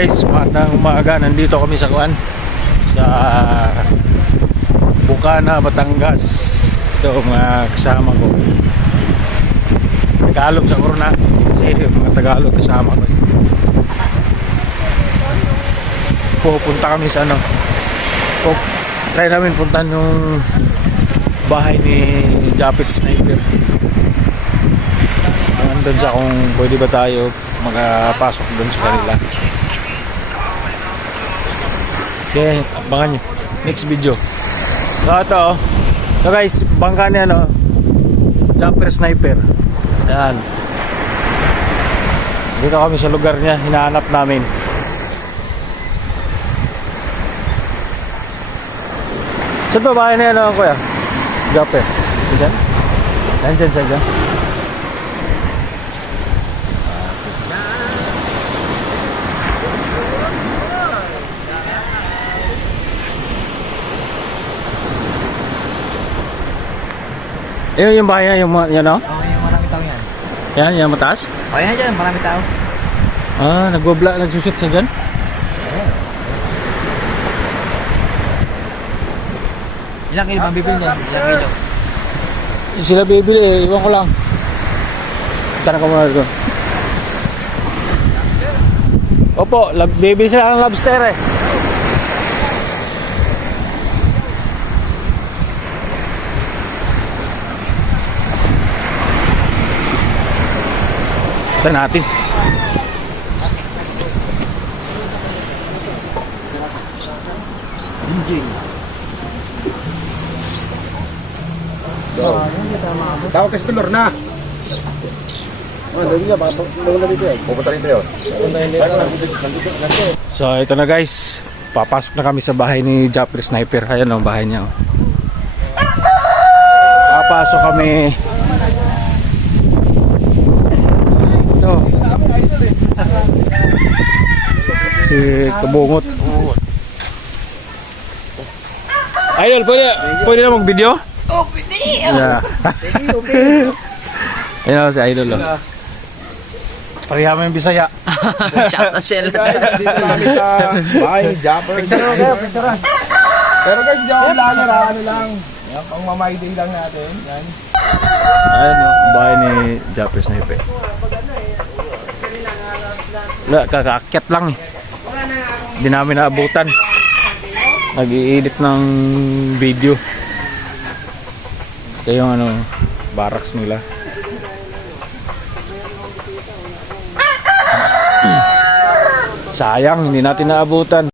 guys, magandang umaga. Nandito kami sa Kuan, sa Bukana, Batangas. Ito mga kasama ko, Tagalog sa Corona, kasi mga Tagalog kasama ko. Pupunta kami sa ano, try namin puntan yung bahay ni Japet Sniper. Nandun siya kung pwede ba tayo makapasok doon sa kanila. Okay, abangan nyo next video. So ito, so guys, bangka niya no, Japet Sniper. Ayan, dito kami sa lugar niya, hinahanap namin. Saan ba bahay na yan no, kuya? Japet, dyan? Nandyan siya dyan? Yung bahay niya, yung yan no? Oo, yung marami tao yan. Yan, yung mataas? O yan dyan, marami tao. Ah, nagsushoot sa dyan? Ilang kilo bang bibili niyan? Ilang kilo? Sila bibili eh, iwan ko lang. Tanong ko muna doon. Opo, bibili sila ng lobster eh. Ito natin. Tawag kasi tulor na. Doon nga, baka na dito eh. Pupunta rin tayo. So ito na guys, papasok na kami sa bahay ni Japet Sniper. Ayan ang bahay niya. Papasok kami. Ito. Si Kabungot. Idol, pwede na mag-video? Oh, pwede! Yeah. Ayan si Idol. Pareha mo yung Bisaya. Shout out sila. Dito kami sa bahay, Japet. Pero guys, di ako vlogger ha, ano lang. Yan, pang mamay day lang natin. Yan. Ayan o, bahay ni Japet Sniper. Wala, kakaakyat lang eh. Hindi namin naabutan. Nag-i-edit ng video. Ito yung ano, barracks nila. Sayang, hindi natin naabutan.